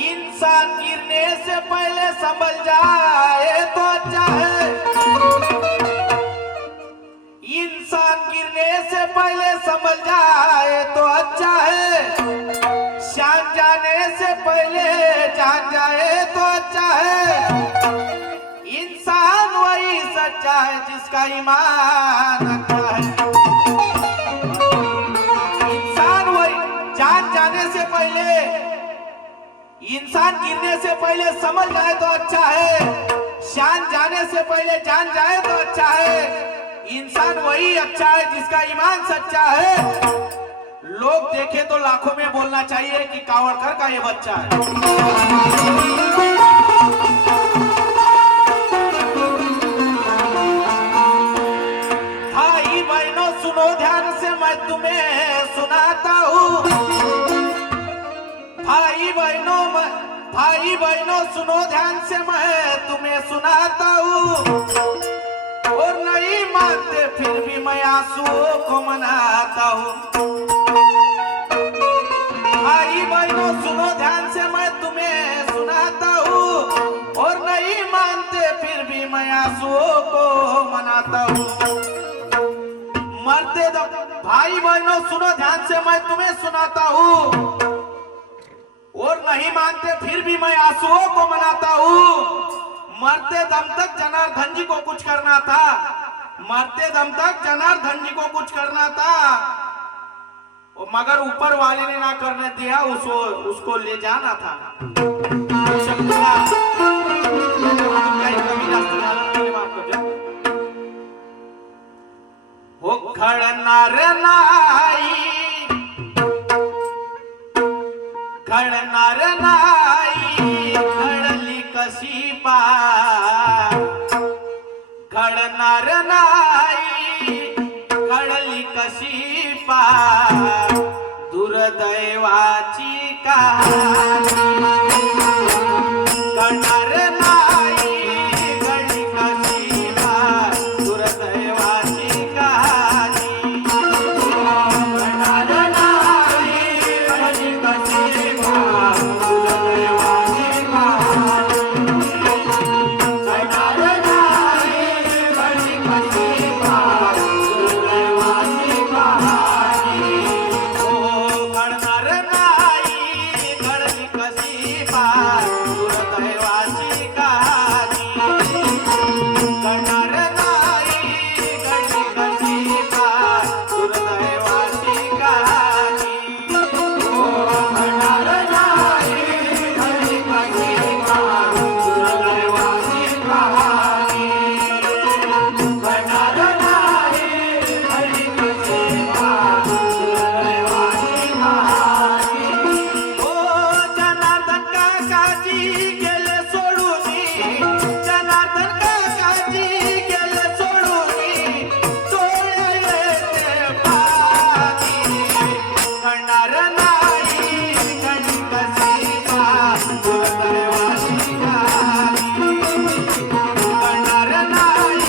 इंसान गिरने से पहले संभल जाए तो अच्छा है। इंसान गिरने से पहले संभल जाए तो अच्छा है। शान जाने से पहले जान जाए तो अच्छा है। इंसान वही सच्चा है जिसका ईमान अच्छा है। इंसान वही जान जाने से पहले, इंसान गिरने से पहले समझ जाए तो अच्छा है। शान जाने से पहले जान जाए तो अच्छा है। इंसान वही अच्छा है जिसका ईमान सच्चा है। लोग देखे तो लाखों में बोलना चाहिए कि कावड़कर का ये बच्चा है। भाई बहनों सुनो ध्यान से, मैं तुम्हें सुनाता हूँ। भाई बहनों सुनो ध्यान से, मैं तुम्हें सुनाता हूँ। और नहीं मानते फिर भी मैं आंसुओं को मनाता हूँ। भाई बहनों सुनो ध्यान से, मैं तुम्हें सुनाता हूँ। और नहीं मानते फिर भी मैं आंसुओं को मनाता हूँ। मरते दम, भाई बहनों सुनो ध्यान से, मैं तुम्हें सुनाता हूँ। और नहीं मानते फिर भी मैं आंसुओं को मनाता हूँ। मरते दम तक जनार्दन जी को कुछ करना था। मरते दम तक जनार्दन जी को कुछ करना था, मगर ऊपर वाले ने ना करने दिया। उसको ले जाना था। हो खड़नार नाई, खड़नार नाई खड़ली कशी पार। खड़नार नाई खड़ली कशी पार। दुर्दैवाची कहाणी। खड़नार नाई खड़ली कशी पार। दुर्दैवाची कहाणी। खड़नार नाई खड़ली कशी पार। दुर्दैवाची कहाणी। खड़नार नाई खड़ली कशी पार। दुर्दैवाची कहाणी। ओ खड़नार नाई खड़ली कशी पार। दुर्दैवाची कहाणी। खड़नार नाई खड़ली कशी पार। दुर्दैवाची कहाणी। ओ खड़नार नाई खड़ली कशी पार। दुर्दैवाची कहाणी। खड़नार नाई खड़ली कशी पार। दुर्दैवाची कहाणी। ओ जनार्दन काकाजी गेले सोडूनी। जनार्दन काकाजी गेले सोडूनी। चोळले ते पाणी। खड़नार नाई खड़ली कशी पार। दुर्दैवाची कहाणी। खड़नार नाई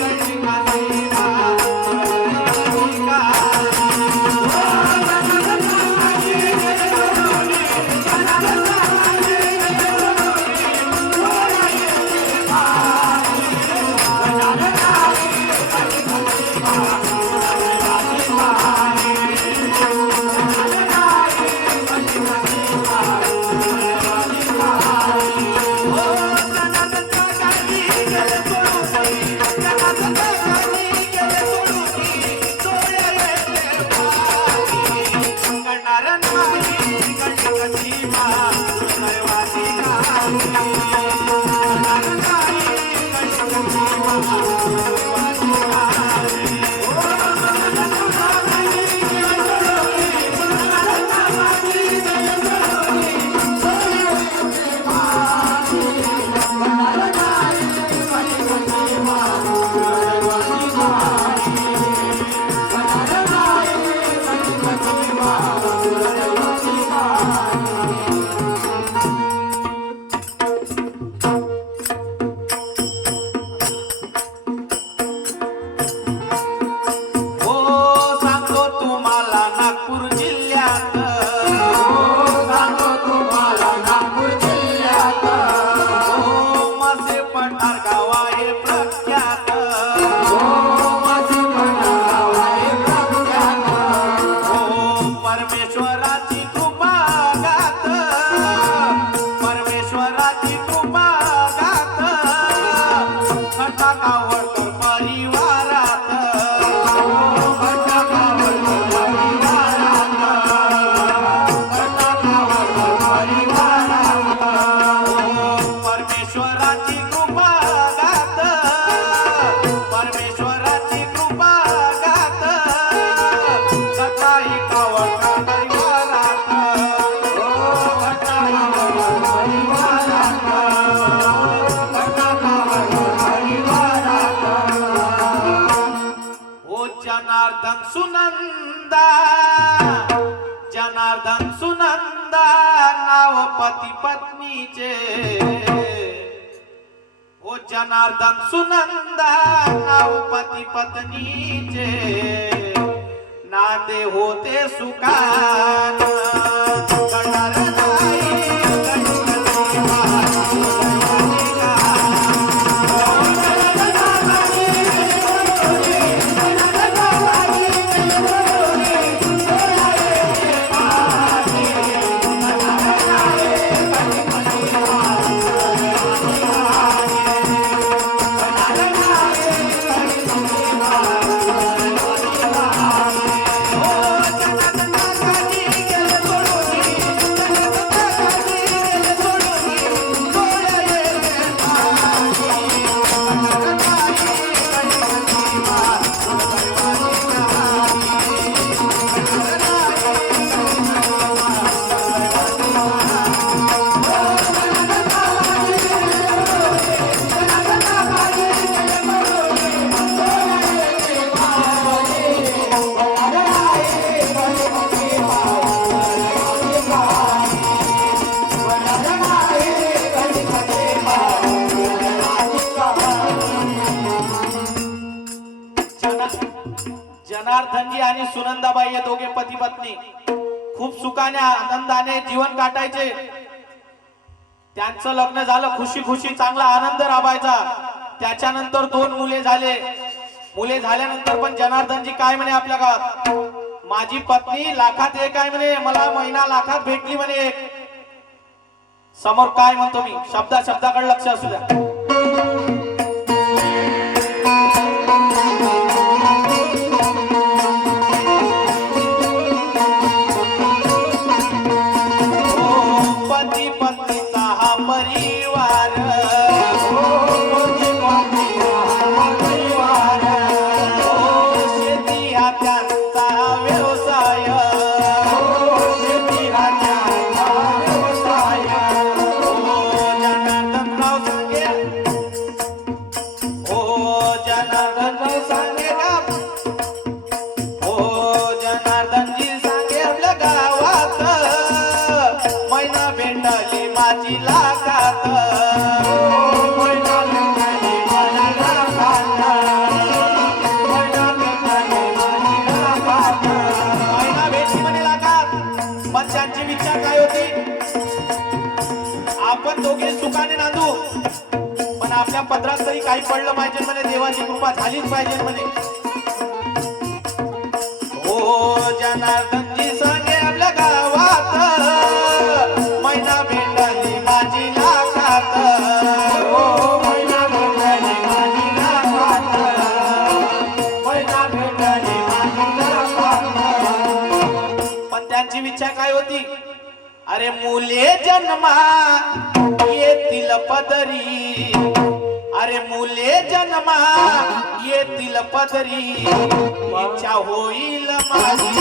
खड़ली कशी पार। दुर्दैवाची कहाणी। ओ जनार्दन काकाजी गेले सोडूनी। जनार्दन काकाजी गेले सोडूनी। जनार्दन सुनंदा जनार्दन सुनंदा नाव पती पत्नीचे ओ जनार्दन सुनंदा नाव पती पत्नीचे नाते होते सुखान करणार नाही जनार्दनजी आणि सुनंदाबाई हे दोघे पती पत्नी खूप सुखाने आनंदाने जीवन काटायचे. त्यांचं लग्न झालं, खुशी खुशी चांगला आनंद राबायचा. त्याच्यानंतर 2 मुले झाले. मुले झाल्यानंतर पण जनार्दनजी काय म्हणे आपल्या गावात, माझी पत्नी लाखात एक आहे म्हणे, मला महिना लाखात भेटली म्हणे एक. समोर काय म्हणतो मी, शब्दाकडे लक्ष असू द्या. आपण दोघे सुखाने नांदू, पण आपल्या पदरात तरी काही पडलं पाहिजे म्हणे, देवाची कृपा झालीच पाहिजे म्हणे. ओ जनार्दनजी सांगे आपल्या गावात मैना भेटली माझी लाखात. ओ मैना भेटली माझी लाखात, मैना भेटली माझी लाखात. पण त्यांची इच्छा काय होती, अरे मुले जन्मा येतील पदरी, अरे मुले जन्मा येतील पदरी, इच्छा होईल माझी.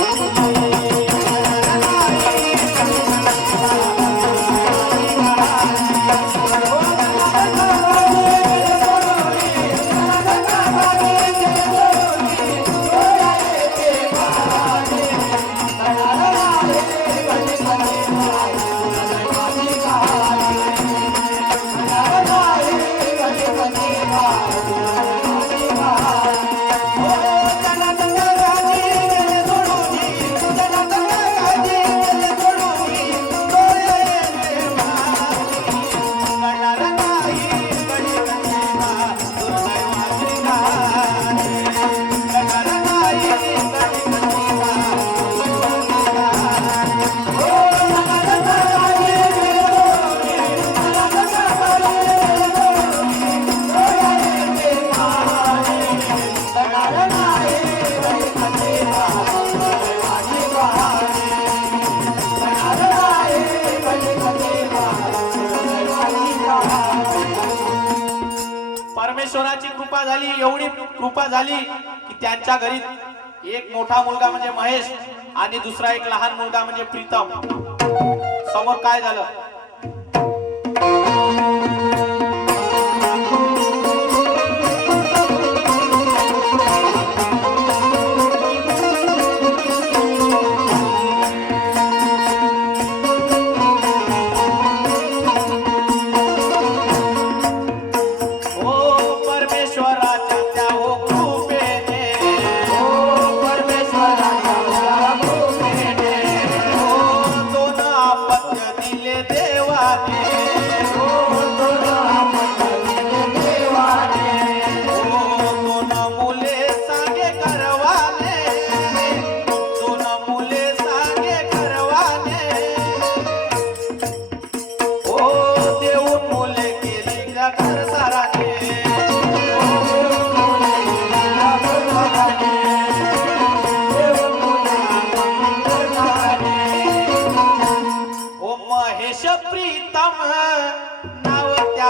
परमेश्वराची कृपा झाली, एवढी कृपा झाली की त्यांच्या घरी एक मोठा मुलगा म्हणजे महेश आणि दुसरा एक लहान मुलगा म्हणजे प्रीतम. समोर काय झालं,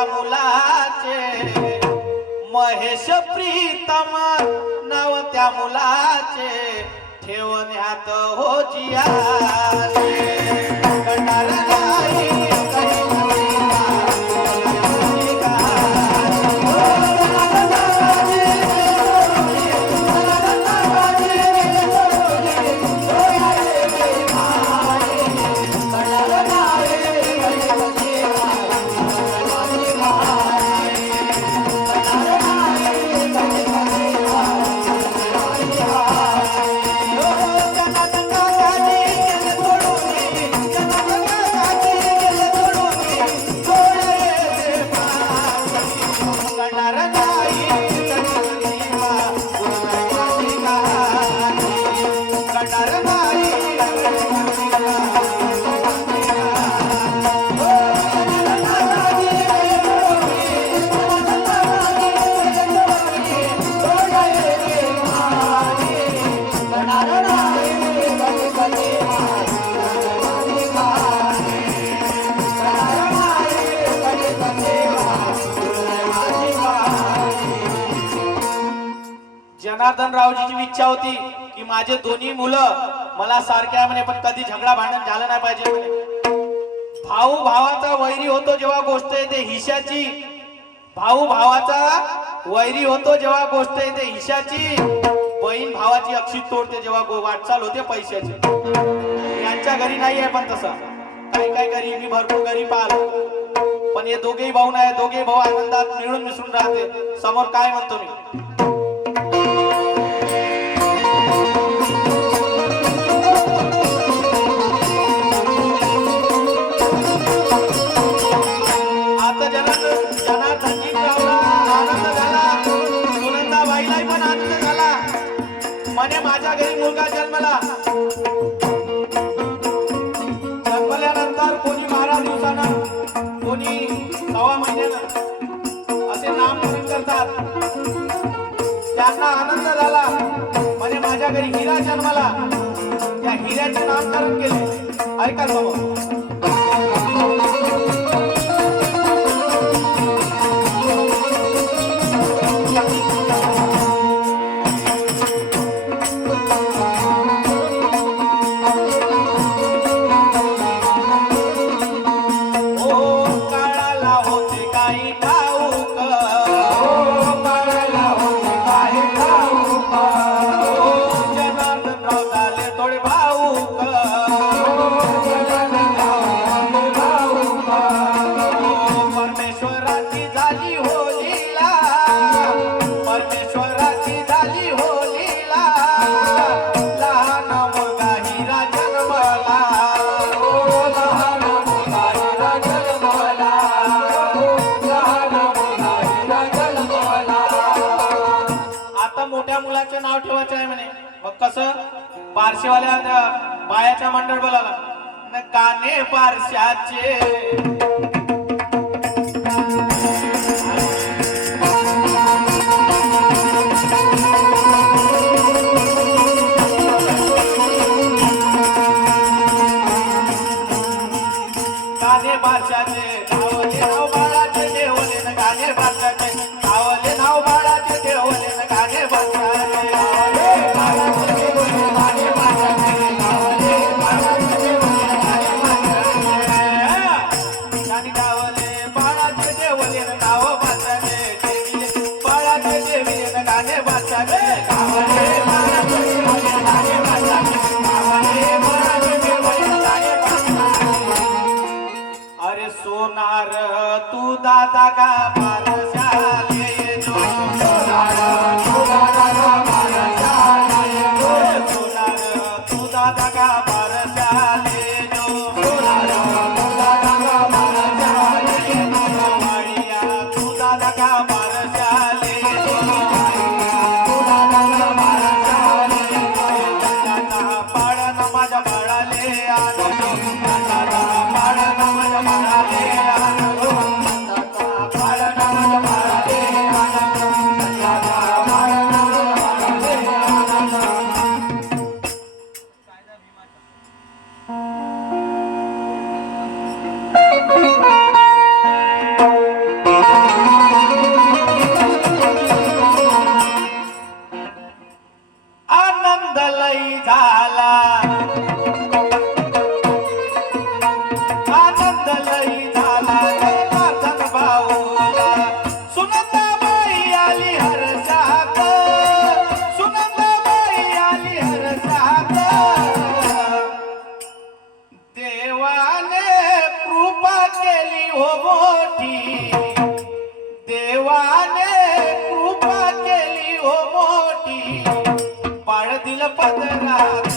त्या मुलाचे महेश प्रीतम नाव त्या मुलाचे ठेवण्यात हो जियाले गटार नाही जनार्दन रावजीची इच्छा होती की माझे दोन्ही मुलं मला सारखे म्हणे पण कधी झगडा भांडण झालं नाही पाहिजे म्हणे भाऊ भावाचा वैरी होतो जेव्हा गोष्ट येते हिशाची भाऊ भावाचा वैरी होतो जेव्हा गोष्ट येते हिशाची बहीण भावाची अक्षित तोडते जेव्हा वाटचाल होते पैशाची यांच्या घरी नाही आहे पण तसं काही काही घरी मी भरपूर घरी पाहिलं पण हे दोघेही भाऊ नाही दोघेही भाऊ आनंदात मिळून मिसळून राहते समोर काय म्हणतो मी म्हणे माझ्या घरी मुलगा जन्मल्यानंतर कोणी 12 दिवसानं कोणी 6 महिन्यानं असे नामकरण करतात त्यांना आनंद झाला म्हणे माझ्या घरी हिरा जन्मला त्या हिऱ्याचे नामकरण केले ऐका समोर नाव ठेवायचं आहे म्हणे मग कसं पारशेवाल्या बायाच्या मंडळ बोलाला न काने पारशाचे काने पारशाचे धावले नाव बाळाचे देवले न काने पारशाचे धावले नाव बाळाचे देवले न काने पारशाचे अरे सोनार तू दादा का पारशाले जो सोनार तू दादा का पारशाले जो सोनार तू दादा का पारशाले जो सोनार तू दादा का पारशाले जो वाडिया तू दादा का पारशाले जो तू दादा का पारशाले दादा पाडन माझ्या बाळाले आलो दादा पाडन माझ्या बाळाले आलो दादा पाडन माझ्या बाळाले मोठी देवाने कृपा केली हो मोठी बाळ दिलं पदरात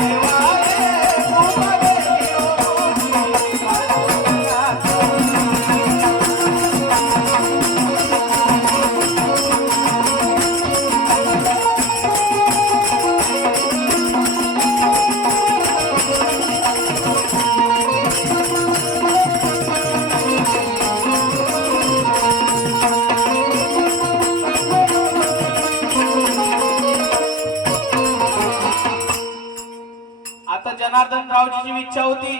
देवाने कृपा केली हो मोठी बाळ पदरात आता जनार्दन रावजीची इच्छा होती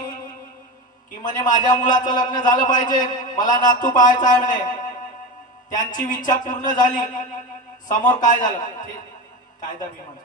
की म्हणे माझ्या मुलाचं लग्न झालं पाहिजे मला नातू पाहायचा आहे म्हणे त्यांची इच्छा पूर्ण झाली समोर काय झालं कायदा भीमा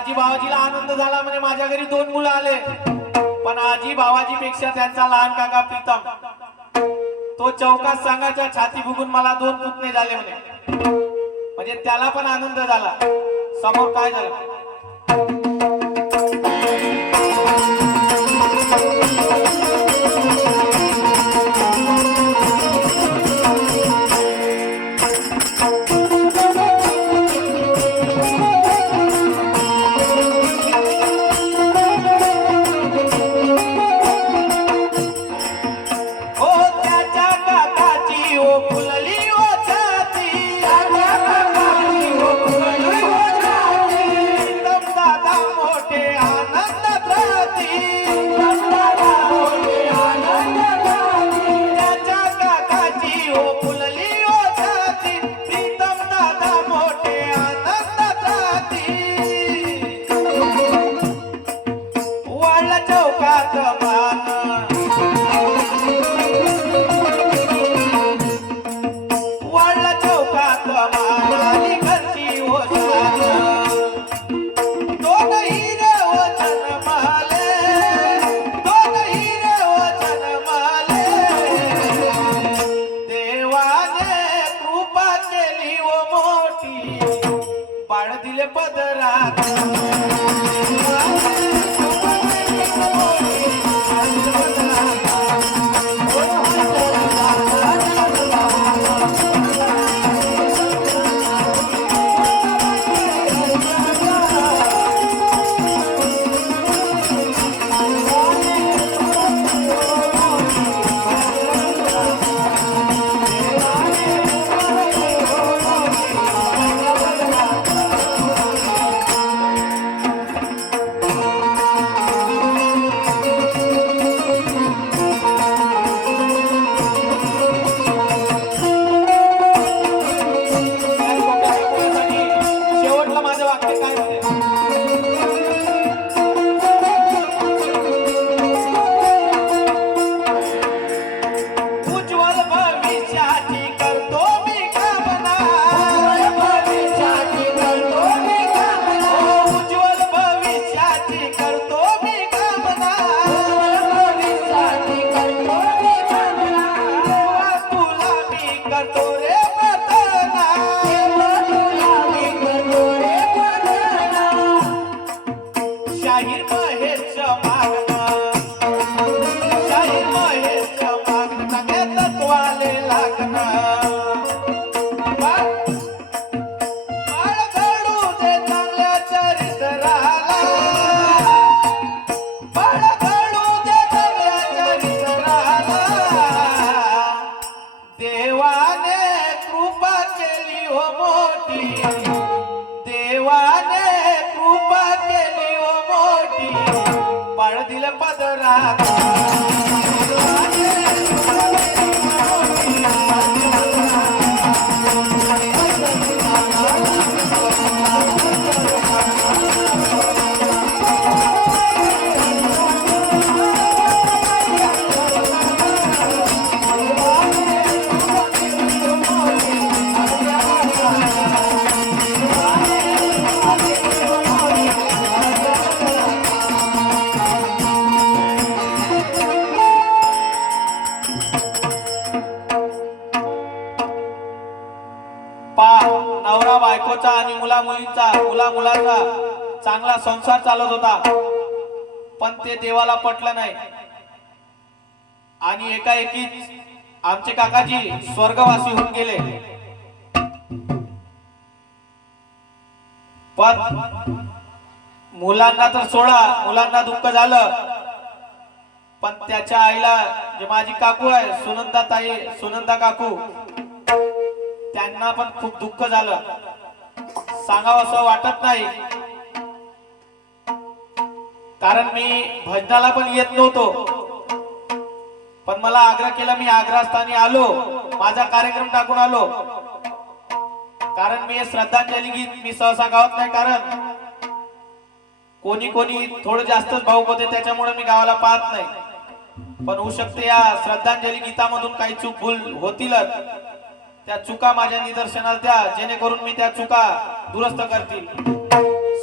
आजी बाबाजीला आनंद झाला म्हणे माझ्या घरी 2 मुलं आले पण आजी बाबाजी पेक्षा त्यांचा लहान काका प्रीतम तो चौकात सांगायचा छाती फुगून मला 2 पुतणे झाले म्हणे म्हणजे त्याला पण आनंद झाला समोर काय झालं मोठी देवाने कृपा केली ओ मोठी पाळ दिलं पदरात नवरा बायकोचा आणि मुला मुलाचा चांगला संसार चालत होता, पण ते देवाला पटलं नाही आणि एकाएकीच आमचे काकाजी स्वर्गवासी होऊन गेले. पण मुलांना तर सोडा, मुलांना दुःख झालं, पण त्याच्या आईला जे माझी काकू आहे सुनंदा काकू, त्यांना पण खूप दुःख झालं. सांगावं असं वाटत नाही, कारण मी भजनाला पण येत नव्हतो, पण मला आग्रह केला. मी आग्रहस्थानी आलो, माझा कार्यक्रम टाकून आलो, कारण मी श्रद्धांजली गीत मी सहसा गावत नाही, कारण कोणी थोडं जास्तच भाऊक होते, त्याच्यामुळे मी गावाला पाहत नाही. पण होऊ शकते या श्रद्धांजली गीतामधून काही चूक भूल होतीलच, त्या चुका माझ्या निदर्शनाला द्या, जेणेकरून मी त्या चुका दुरुस्त करतील.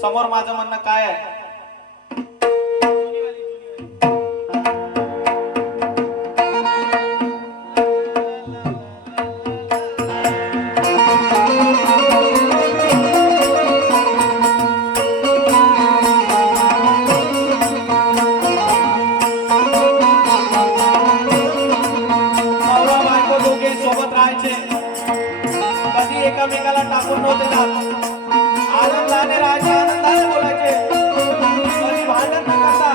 समोर माझं म्हणणं काय आहे? नवरा बायको दोघे सोबत राहायचे, कधी एकामेकाला टाकून नव्हते जात, आनंदाने राहायचे, आनंदाने बोलायचे, कधी भांडण न करता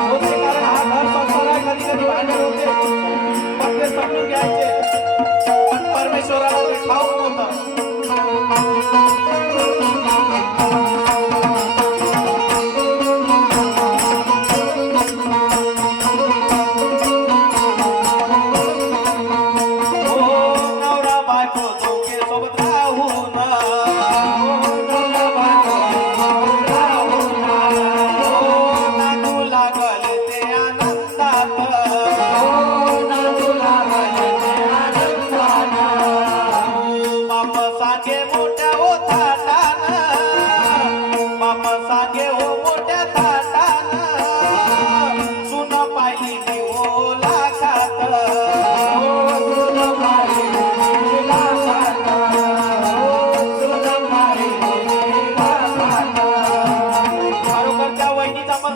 होते, कारण हा घर संसार आहे. कधी भांडण होते, पण ते समजून घ्यायचे, पण परमेश्वराला ते ठाऊक नव्हतं.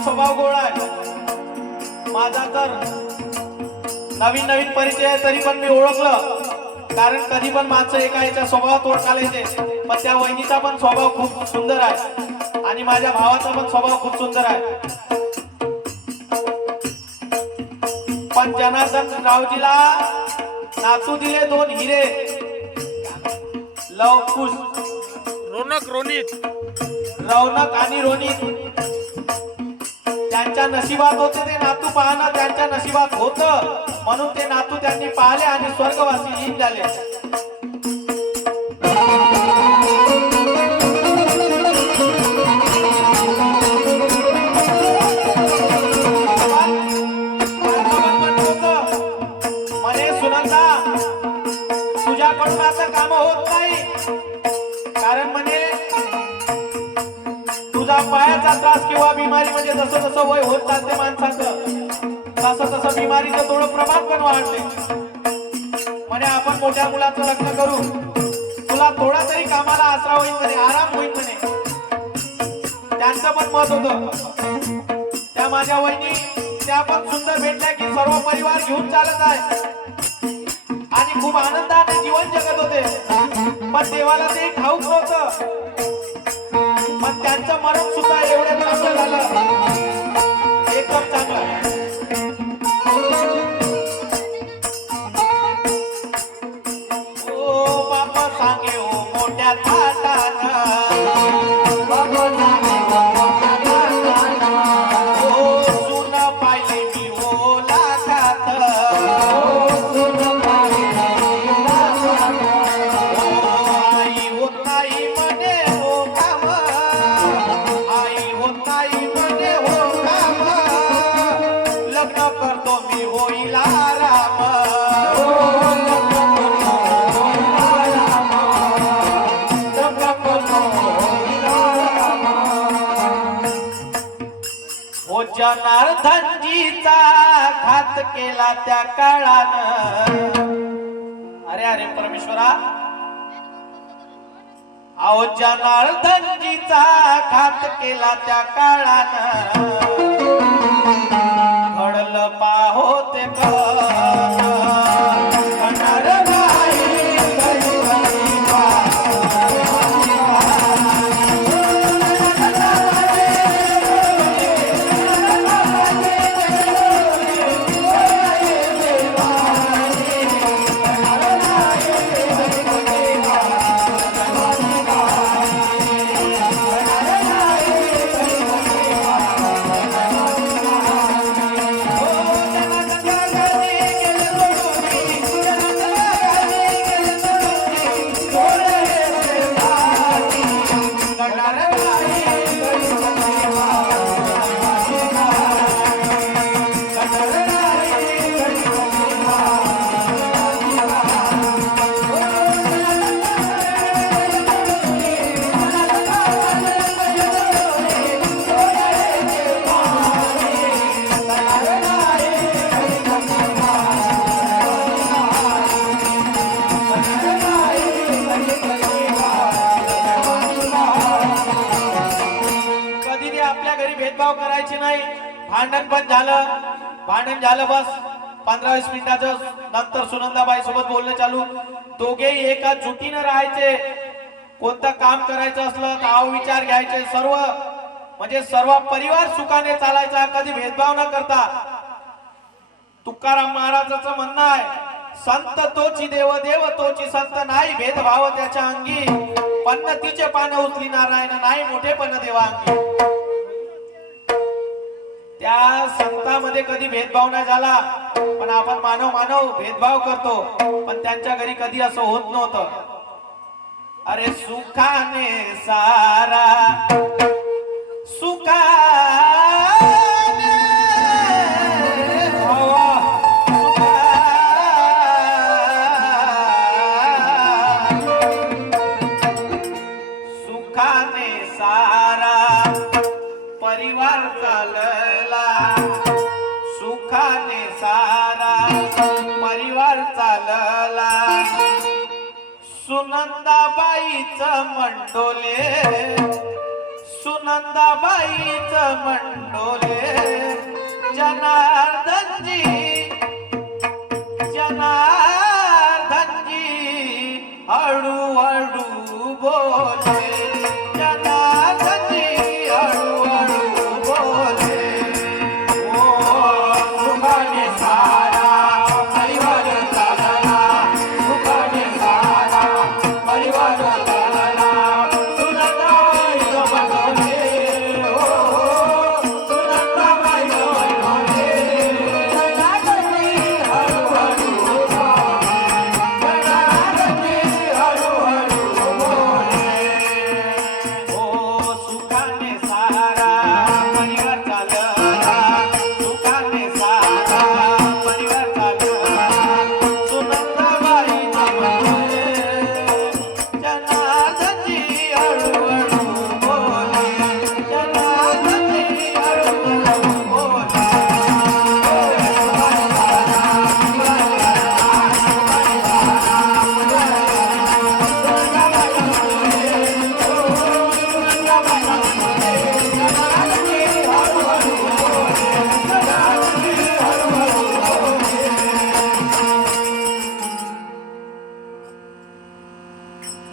स्वभाव गोळा आहे माझा, तर नवीन परिचय आहे, तरी पण मी ओळखलं, कारण कधी पण माणसं एका स्वभावात ओळखायला येते. पण त्या वहिनीचा पण स्वभाव खूप सुंदर आहे आणि माझ्या भावाचा पण स्वभाव खूप सुंदर आहे. पण जनार्दन रावजीला नातू दिले 2 हिरे, लवकुश, रौनक आणि रोनित. त्यांच्या नशिबात होते ते नातू पाहणं, त्यांच्या नशिबात होतं, म्हणून ते नातू त्यांनी पाहिले आणि स्वर्गवासी झाले. म्हणे सुनंदा, तुझ्याकडून असं काम होत नाही, कारण म्हणे तुझा पायाचा त्रास किंवा बिमारी, म्हणजे जसं जसं वय होत चालते माणसाचं, तसं बिमारीचं थोडं प्रमाण पण वाढले. म्हणे आपण मोठ्या मुलाचं लग्न करू, तुला थोडा तरी कामाला आसरा होईल म्हणे, आराम होईल म्हणे. त्यांचं पण मत होतं. त्या माझ्या वहिनी त्या पण सुंदर भेटल्या की सर्व परिवार घेऊन चालत आहे आणि खूप आनंदाने जीवन जगत होते. पण देवाला ते ठाऊक नव्हतं, पण त्यांचं मरण सुद्धा एवढं चांगलं झालं, एकदम चांगलं. ओ बाप सांगे ओ मोठ्या थाटा जनार्दनजीचा घात केला त्या काळानं. अरे अरे परमेश्वरा, अहो जनार्दनजीचा घात केला त्या काळानं. घडलं पाहो ते भांडण झालं बस 15-20 मिनिटाचं. नंतर सुनंदाबाई सोबत बोलणं चालू. दोघेही एका जुटीनं राहायचे. कोणतं काम करायचं असलं तर विचार घ्यायचे. सर्व म्हणजे सर्व परिवार सुखाने चालायचा, कधी भेदभाव न करता. तुकाराम महाराजाचं म्हणणं आहे, संत तोची देव, देव तोची संत, नाही भेदभाव त्याच्या अंगी. पन्नतीचे पान उचली नारायण, नाही मोठेपण देवा अंगी. त्या संतांमध्ये कधी भेदभाव नाही झाला, पण आपण मानव मानव भेदभाव करतो. पण त्यांच्या घरी कधी असं होत नव्हतं. अरे सुखाने सारा सुखाने सुखाने सारा परिवार चालला. सुखाने सारा परिवार चालला. सुनंदाबाईच मंडोले, सुनंदाबाईच मंडोले. जनार्दनजी, जनार्दनजी हळूहळू बोले. जनार्दनजी हळूहळू बोले. ओ सुखाने सारा परिवार चालला. सुखाने सारा परिवार चालला. सुनंदाबाई मंडोले. ओ सुनंदाबाई मंडोले. जनार्दनजी हळूहळू बोले. जनार्दनजी हळूहळू बोले. ओ सुखाने सारा परिवार चालला. सुखाने सारा परिवार चालला. सुनंदाबाई मंडोले. जनार्दनजी हळूहळू बोले. जनार्दनजी हळूहळू बोले.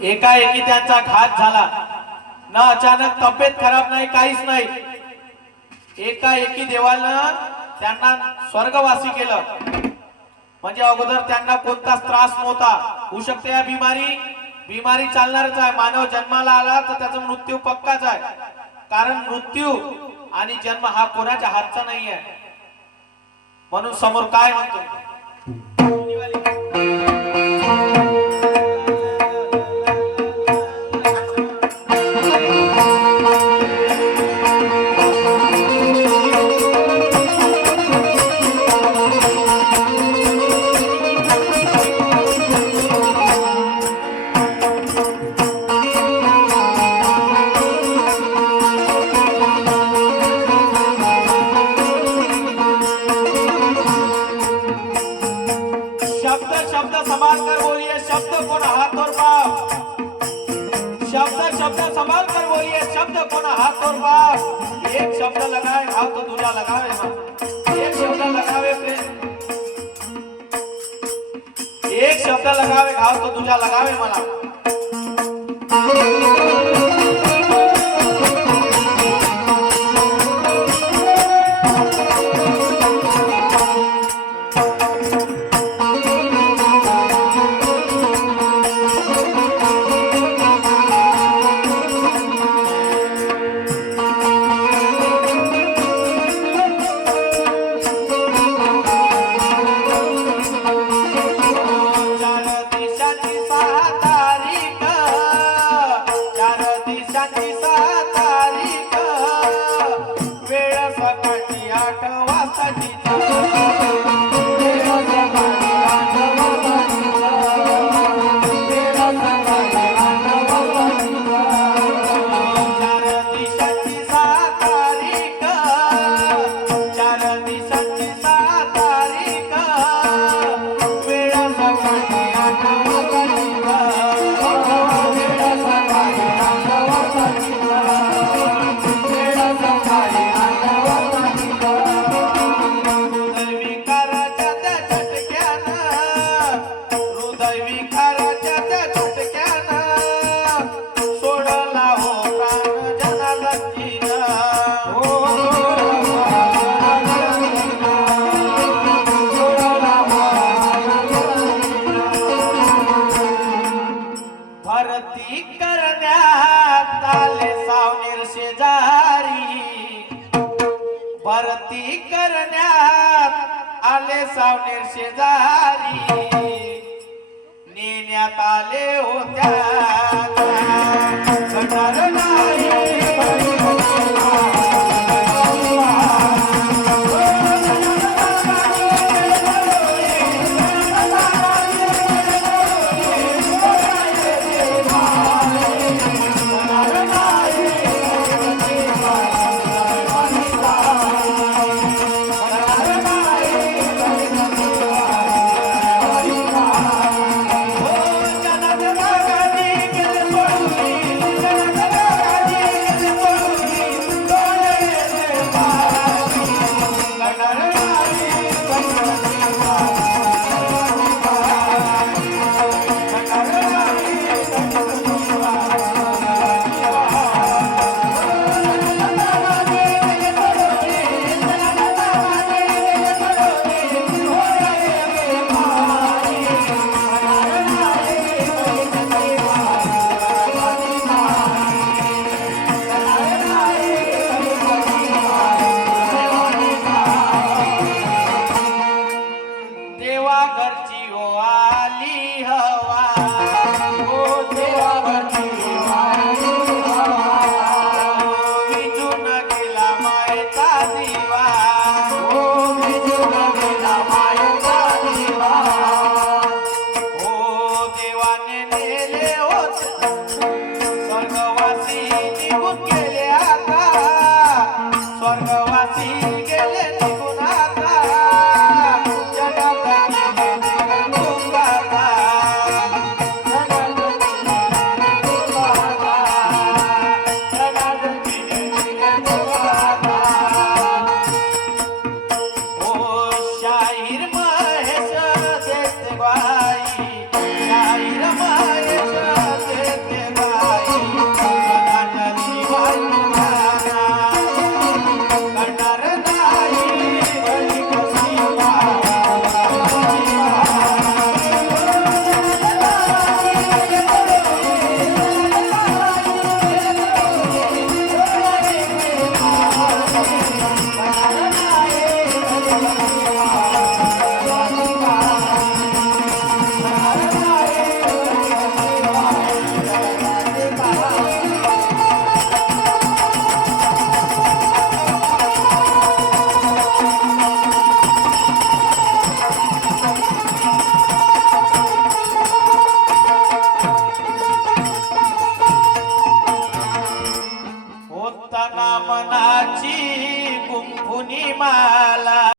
एकाएकी त्यांचा घात झाला ना. अचानक तब्येत खराब नाही, काहीच नाही. एकाएकी देवानं त्यांना स्वर्गवासी केलं. म्हणजे अगोदर त्यांना कोणताच त्रास नव्हता. होऊ शकते या बिमारी चालणारच आहे. मानव जन्माला आला तर त्याचा मृत्यू पक्काच आहे. कारण मृत्यू आणि जन्म हा कोणाच्या हातचा नाही आहे. म्हणून समोर काय म्हणतो, थोड़ा शब्द संभाल कर बोलिए। शब्द कोना हाथ और पास। एक शब्द लगाए घाव तो दूजा लगावे मां। एक शब्द लगावे प्रेम, एक शब्द लगावे घाव तो दूजा लगावे मला। भरती करण्यात आले सावनेर शेजारी, भरती करण्यात आले सावनेर शेजारी, नेण्यात आले होत्या